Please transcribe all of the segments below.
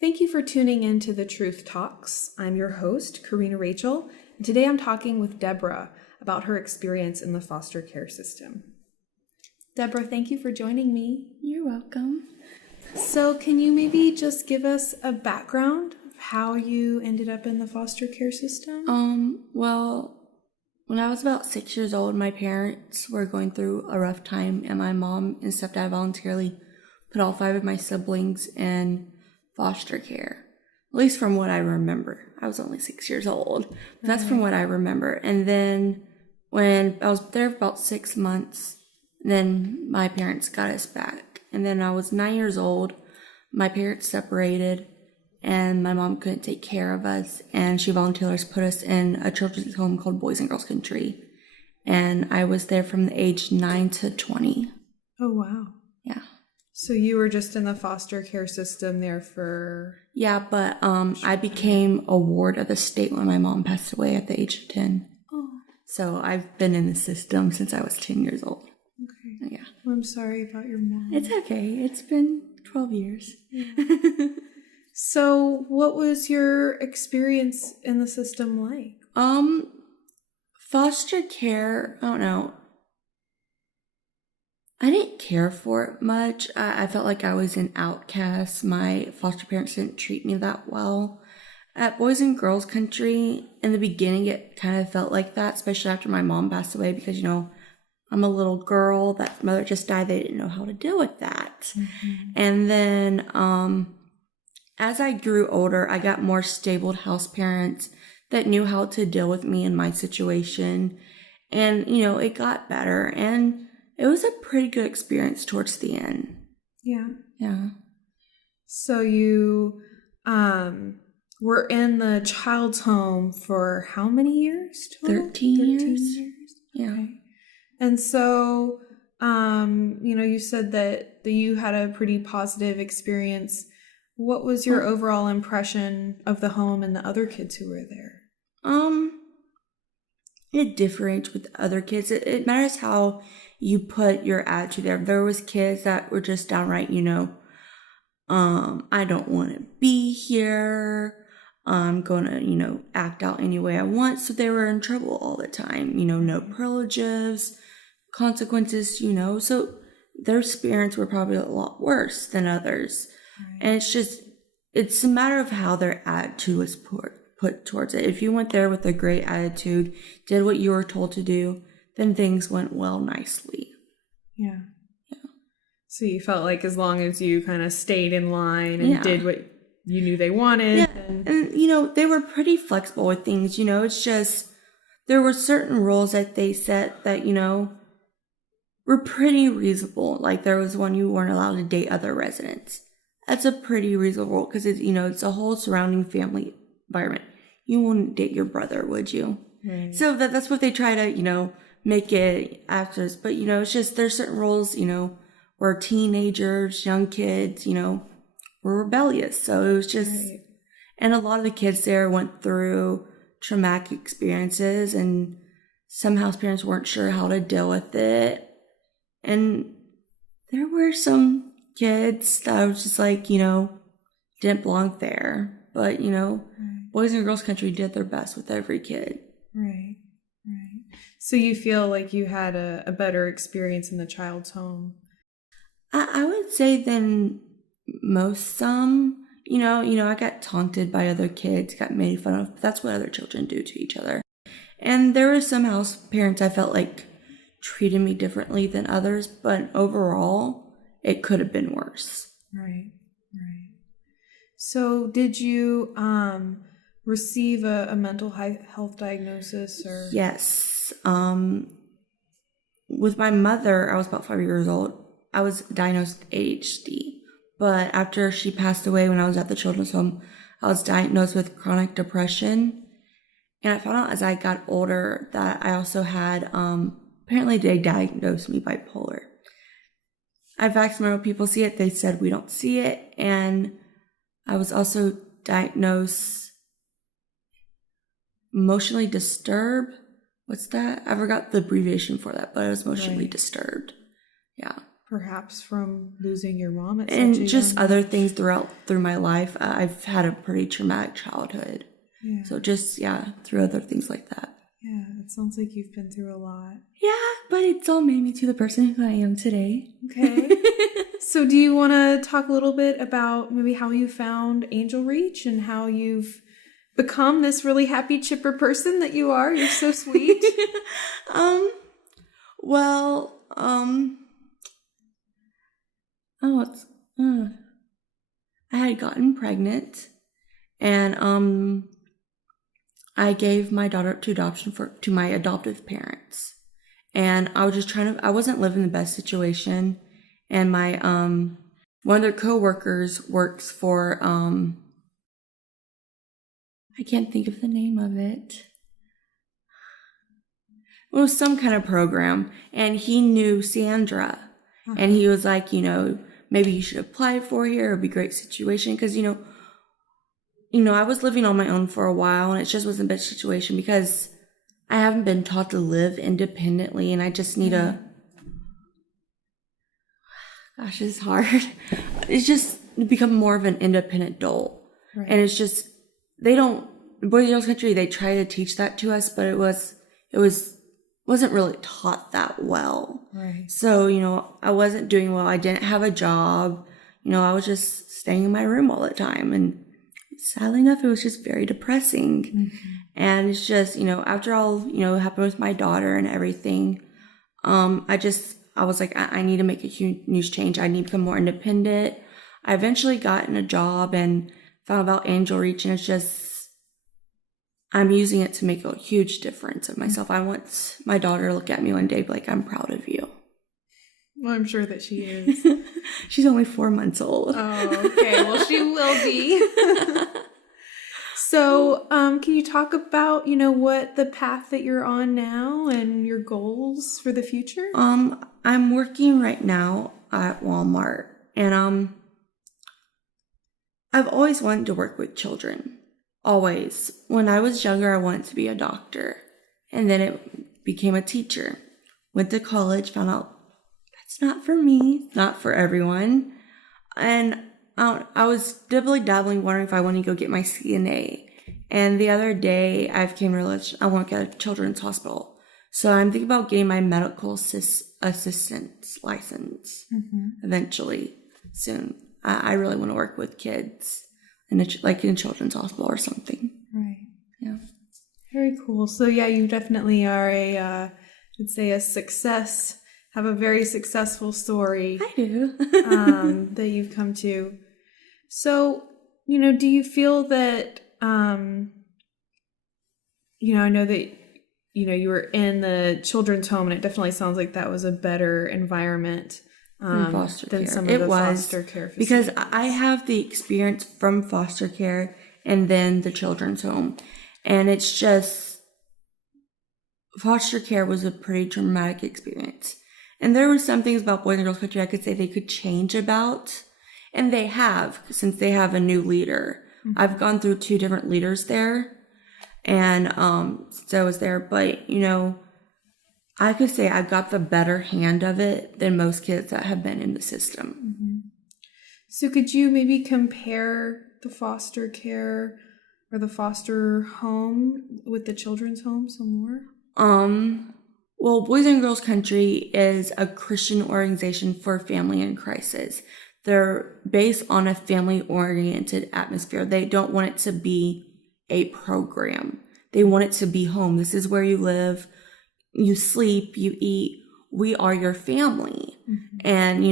Thank you for tuning in to The Truth Talks. I'm your host, Karina Rachel, and today I'm talking with Debra about her experience in the foster care system. Debra, thank you for joining me. You're welcome. So can you maybe just give us a background of how you ended up in the foster care system? Well, when I was about 6 years old, my parents were going through a rough time, and my mom and stepdad voluntarily put all 5 of my siblings in foster care. At least from what I remember. I was only 6 years old. But that's from what I remember. And then when I was there for about 6 months, then my parents got us back. And then I was 9 years old. My parents separated, and my mom couldn't take care of us, and she voluntarily put us in a children's home called Boys and Girls Country. And I was there from the age 9 to 20. Oh, wow. Yeah. So you were just in the foster care system there for... Yeah, but I became a ward of the state when my mom passed away at the age of 10. Oh. So I've been in the system since I was 10 years old. Okay. Yeah. Well, I'm sorry about your mom. It's okay. It's been 12 years. Yeah. So what was your experience in the system like? Foster care, I don't know. I didn't care for it much. I felt like I was an outcast. My foster parents didn't treat me that well. At Boys and Girls Country, in the beginning, it kind of felt like that, especially after my mom passed away, because, you know, I'm a little girl. That mother just died. They didn't know how to deal with that. Mm-hmm. And then, as I grew older, I got more stable house parents that knew how to deal with me in my situation. And, you know, it got better. And it was a pretty good experience towards the end. Yeah. Yeah. So you were in the child's home for how many years total? 13 years. Yeah. Okay. And so, you know, you said that you had a pretty positive experience. What was your overall impression of the home and the other kids who were there? It differentiates with other kids. It matters how you put your attitude there. There was kids that were just downright, you know, I don't want to be here. I'm going to, you know, act out any way I want. So they were in trouble all the time. You know, no privileges, consequences, you know. So their experience were probably a lot worse than others. Right. And it's a matter of how their attitude was put towards it. If you went there with a great attitude, did what you were told to do, then things went well nicely. Yeah. Yeah. So you felt like as long as you kind of stayed in line and did what you knew they wanted. Yeah. And, you know, they were pretty flexible with things, you know. It's just, there were certain rules that they set that, you know, were pretty reasonable. Like there was one, you weren't allowed to date other residents. That's a pretty reasonable rule because, you know, it's a whole surrounding family environment. You wouldn't date your brother, would you? Right. So that's what they try to, you know, make it after us. But, you know, it's just there's certain rules, you know, where teenagers, young kids, you know, were rebellious. So it was just, and a lot of the kids there went through traumatic experiences, and some house parents weren't sure how to deal with it. And there were some kids that I was just like, you know, didn't belong there. But, you know, Boys and Girls Country did their best with every kid. Right, right. So you feel like you had a better experience in the child's home? I would say than most some. You know, I got taunted by other kids, got made fun of. But that's what other children do to each other. And there were some house parents I felt like treated me differently than others, but overall, it could have been worse. Right, right. So did you receive a mental health diagnosis? Or? Yes. With my mother, I was about 5 years old. I was diagnosed with ADHD. But after she passed away when I was at the children's home, I was diagnosed with chronic depression. And I found out as I got older that I also had, apparently they diagnosed me bipolar. I've asked when people see it, they said we don't see it. And I was also diagnosed emotionally disturbed. What's that? I forgot the abbreviation for that, but I was emotionally disturbed. Yeah. perhaps from losing your mom at And such a just young other age. things through my life. I've had a pretty traumatic childhood. Yeah. So just, through other things like that. Yeah, it sounds like you've been through a lot. Yeah, but it's all made me to the person who I am today. Okay. So do you want to talk a little bit about maybe how you found Angel Reach and how you've become this really happy, chipper person that you are? You're so sweet. I had gotten pregnant, and I gave my daughter to adoption to my adoptive parents. And I was just I wasn't living the best situation. And my, one of their coworkers works for, I can't think of the name of it. It was some kind of program, and he knew Sandra. Uh-huh. And he was like, maybe you should apply for here. It'd be a great situation. Cause, I was living on my own for a while, and it just wasn't a best situation because I haven't been taught to live independently, and I just need gosh, it's hard. It's just become more of an independent adult. Right. And it's just, Boys and Girls Country, they try to teach that to us, but it wasn't really taught that well. Right. So, I wasn't doing well. I didn't have a job. I was just staying in my room all the time. And sadly enough, it was just very depressing. Mm-hmm. And it's just, after all, happened with my daughter and everything, I was like, I need to make a huge change. I need to become more independent. I eventually got in a job and found about Angel Reach, and it's just, I'm using it to make a huge difference of myself. I want my daughter to look at me one day and be like, I'm proud of you. Well, I'm sure that she is. She's only 4 months old. Oh, okay. Well, she will be. So, can you talk about, what the path that you're on now and your goals for the future? I'm working right now at Walmart, and I've always wanted to work with children. Always. When I was younger, I wanted to be a doctor, and then it became a teacher. Went to college, found out that's not for me, not for everyone. And I was dabbling, wondering if I wanted to go get my CNA. And the other day, I came to realize I want to get a children's hospital. So I'm thinking about getting my medical assistant's license eventually, soon. I really want to work with kids, in a children's hospital or something. Right. Yeah. Very cool. So yeah, you definitely are I'd say a success. Have a very successful story. I do. That you've come to. So, do you feel that, I know that, you were in the children's home, and it definitely sounds like that was a better environment than some of the foster care facilities. Because I have the experience from foster care and then the children's home. And it's just, foster care was a pretty traumatic experience. And there were some things about Boys and Girls Country I could say they could change about. And they have, since they have a new leader. Mm-hmm. I've gone through 2 different leaders there. And since I was there. But, I could say I got the better hand of it than most kids that have been in the system. Mm-hmm. So could you maybe compare the foster care or the foster home with the children's home some more? Well, Boys and Girls Country is a Christian organization for family in crisis. They're based on a family-oriented atmosphere. They don't want it to be a program. They want it to be home. This is where you live, you sleep, you eat. We are your family. Mm-hmm. And,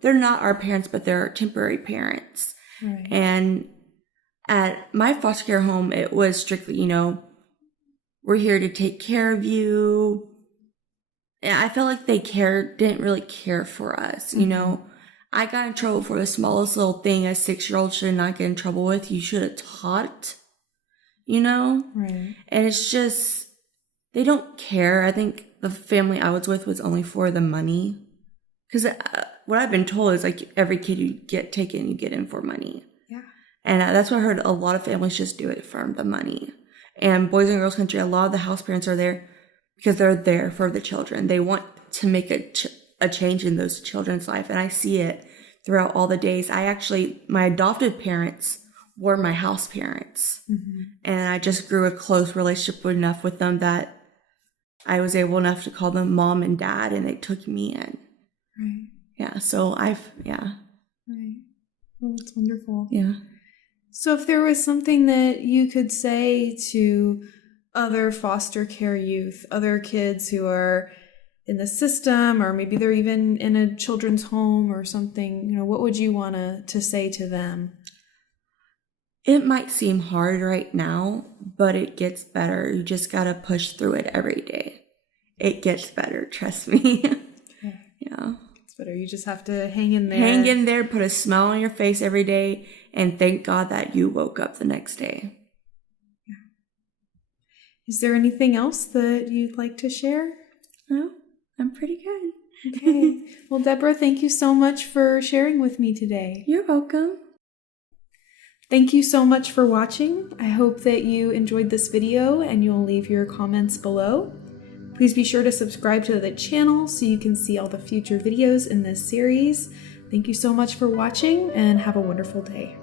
they're not our parents, but they're temporary parents. Right. And at my foster care home, it was strictly, we're here to take care of you. And I felt like they didn't really care for us, mm-hmm. I got in trouble for the smallest little thing a 6-year-old should not get in trouble with. You should have taught, Right. And it's just, they don't care. I think the family I was with was only for the money. Because what I've been told is like every kid you get taken, you get in for money. Yeah. And that's what I heard. A lot of families just do it for the money. And Boys and Girls Country, a lot of the house parents are there because they're there for the children. They want to make a change in those children's life. And I see it throughout all the days. My adopted parents were my house parents. Mm-hmm. And I just grew a close relationship enough with them that I was able enough to call them mom and dad, and they took me in. Right. Yeah. So Right. Well, that's wonderful. Yeah. So if there was something that you could say to other foster care youth, other kids who are in the system, or maybe they're even in a children's home or something, what would you want to say to them? It might seem hard right now, but it gets better. You just got to push through it every day. It gets better, trust me. Okay. Yeah. It's better. You just have to hang in there. Hang in there, put a smile on your face every day, and thank God that you woke up the next day. Yeah. Is there anything else that you'd like to share? No, I'm pretty good. Okay. Well, Debra, thank you so much for sharing with me today. You're welcome. Thank you so much for watching. I hope that you enjoyed this video and you'll leave your comments below. Please be sure to subscribe to the channel so you can see all the future videos in this series. Thank you so much for watching and have a wonderful day.